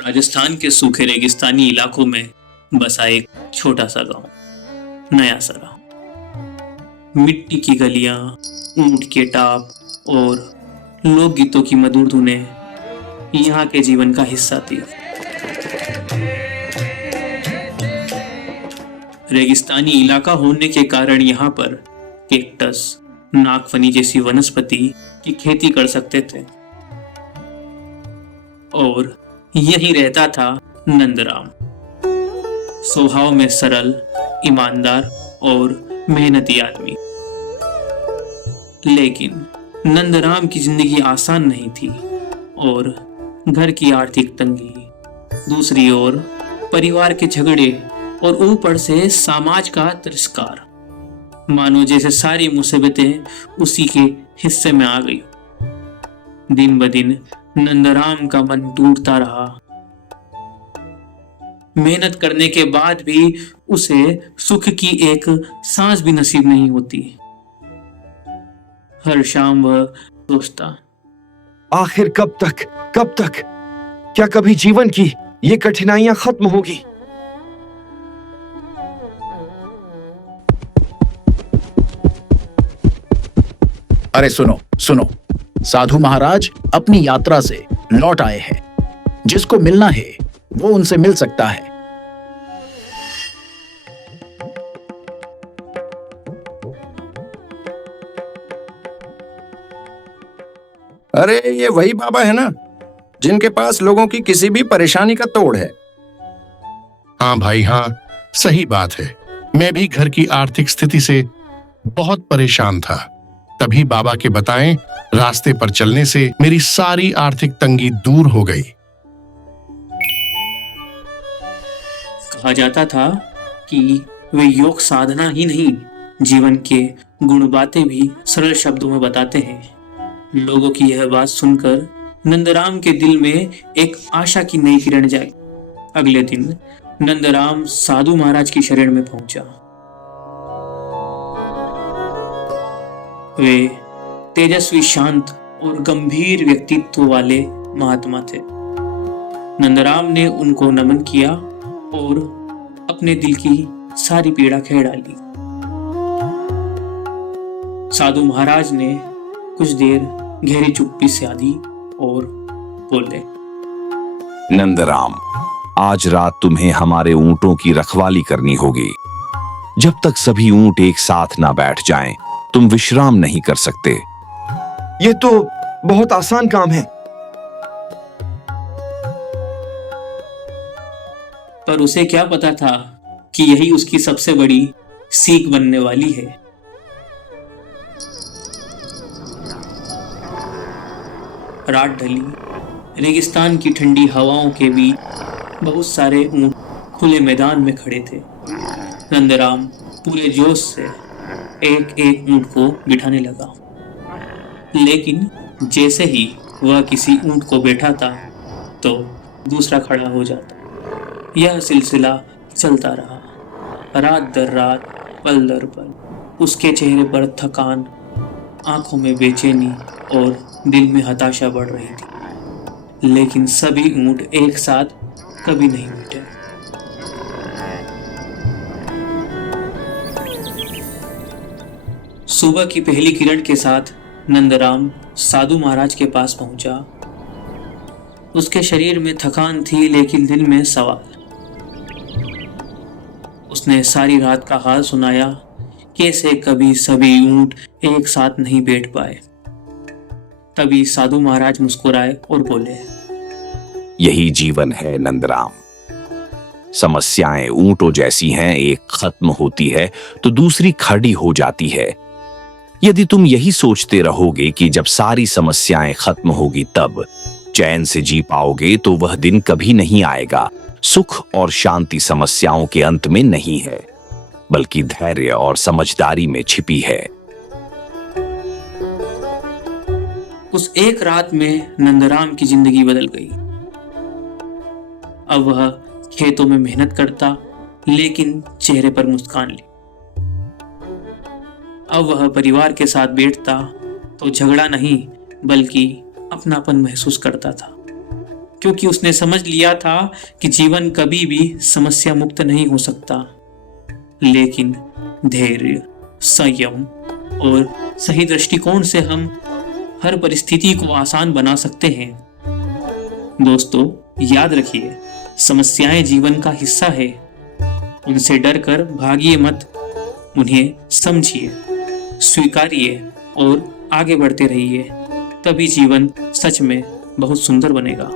राजस्थान के सूखे रेगिस्तानी इलाकों में बसा एक छोटा सा गांव, नया सा गांव। मिट्टी की गलियां, ऊंट के टाप और लोकगीतों की मधुर धुनें यहाँ के जीवन का हिस्सा थी। रेगिस्तानी इलाका होने के कारण यहाँ पर कैक्टस, नागफनी जैसी वनस्पति की खेती कर सकते थे। और यही रहता था नंदराम, स्वभाव में सरल, ईमानदार और मेहनती आदमी। लेकिन नंदराम की जिंदगी आसान नहीं थी और घर की आर्थिक तंगी, दूसरी ओर परिवार के झगड़े और ऊपर से समाज का तिरस्कार, मानो जैसे सारी मुसीबतें उसी के हिस्से में आ गई। दिन ब दिन नंदराम का मन टूटता रहा। मेहनत करने के बाद भी उसे सुख की एक सांस भी नसीब नहीं होती। हर शाम वह सोचता, आखिर कब तक, कब तक? क्या कभी जीवन की ये कठिनाइयां खत्म होगी? अरे सुनो सुनो, साधु महाराज अपनी यात्रा से लौट आए हैं। जिसको मिलना है वो उनसे मिल सकता है। अरे ये वही बाबा है ना, जिनके पास लोगों की किसी भी परेशानी का तोड़ है। हाँ भाई हाँ, सही बात है। मैं भी घर की आर्थिक स्थिति से बहुत परेशान था। तभी बाबा के बताएं रास्ते पर चलने से मेरी सारी आर्थिक तंगी दूर हो गई। कहा जाता था कि वे योग साधना ही नहीं, जीवन के गुण बातें भी सरल शब्दों में बताते हैं। लोगों की यह बात सुनकर नंदराम के दिल में एक आशा की नई किरण जागी। अगले दिन नंदराम साधु महाराज की शरण में पहुंचा। वे तेजस्वी, शांत और गंभीर व्यक्तित्व वाले महात्मा थे। नंदराम ने उनको नमन किया और अपने दिल की सारी पीड़ा कह डाली। साधु महाराज ने कुछ देर गहरी चुप्पी साधी और बोले, नंदराम, आज रात तुम्हें हमारे ऊंटों की रखवाली करनी होगी। जब तक सभी ऊंट एक साथ ना बैठ जाएं, तुम विश्राम नहीं कर सकते। ये तो बहुत आसान काम है। पर उसे क्या पता था कि यही उसकी सबसे बड़ी सीख बनने वाली है। रात ढली, रेगिस्तान की ठंडी हवाओं के बीच बहुत सारे ऊंट खुले मैदान में खड़े थे। नंदराम पूरे जोश से एक एक ऊंट को बिठाने लगा। लेकिन जैसे ही वह किसी ऊंट को बैठाता तो दूसरा खड़ा हो जाता। यह सिलसिला चलता रहा। रात दर रात, पल दर पल उसके चेहरे पर थकान, आंखों में बेचैनी और दिल में हताशा बढ़ रही थी। लेकिन सभी ऊंट एक साथ कभी नहीं बैठे। सुबह की पहली किरण के साथ नंदराम साधु महाराज के पास पहुंचा। उसके शरीर में थकान थी, लेकिन दिल में सवाल। उसने सारी रात का हाल सुनाया, कैसे कभी सभी ऊंट एक साथ नहीं बैठ पाए। तभी साधु महाराज मुस्कुराए और बोले, यही जीवन है नंदराम। समस्याएं ऊंटों जैसी हैं, एक खत्म होती है तो दूसरी खड़ी हो जाती है। यदि तुम यही सोचते रहोगे कि जब सारी समस्याएं खत्म होगी तब चैन से जी पाओगे, तो वह दिन कभी नहीं आएगा। सुख और शांति समस्याओं के अंत में नहीं है, बल्कि धैर्य और समझदारी में छिपी है। उस एक रात में नंदराम की जिंदगी बदल गई। अब वह खेतों में मेहनत करता, लेकिन चेहरे पर मुस्कान ली। अब वह परिवार के साथ बैठता तो झगड़ा नहीं, बल्कि अपनापन महसूस करता था। क्योंकि उसने समझ लिया था कि जीवन कभी भी समस्या मुक्त नहीं हो सकता, लेकिन धैर्य, संयम और सही दृष्टिकोण से हम हर परिस्थिति को आसान बना सकते हैं। दोस्तों, याद रखिए, समस्याएं जीवन का हिस्सा है। उनसे डरकर भागिए मत, उन्हें समझिए, स्वीकारिए और आगे बढ़ते रहिए। तभी जीवन सच में बहुत सुंदर बनेगा।